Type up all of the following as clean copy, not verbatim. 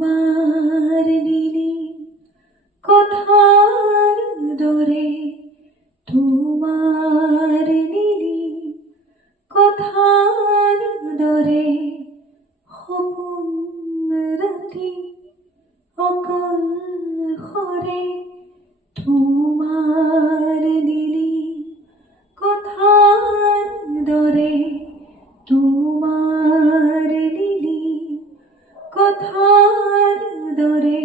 তোমাৰ নীলি কথাৰ দৰে, তোমাৰ নীলি কথাৰ দৰে, সপোন ৰাতি অকল সৰে। তোমাৰ নীলি কথাৰ দৰে, তোমাৰ নীলি কথাৰ দৰে,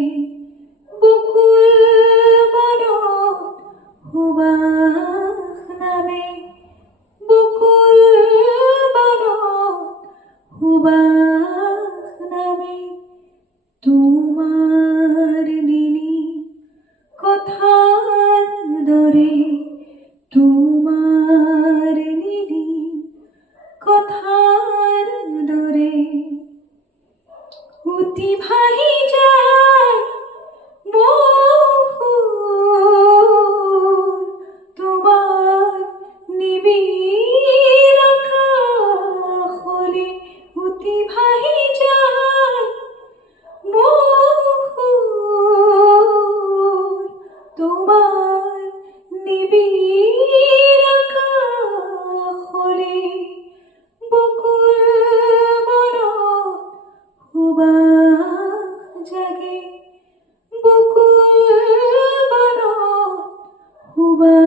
বুকুৰ বনত সুবাস নামে, বুকুৰ বনত সুবাস নামে। তোমাৰ নীলি কথাৰ দৰে, তোমাৰ নীলি কথাৰ দৰে, উটি ভাহি যায়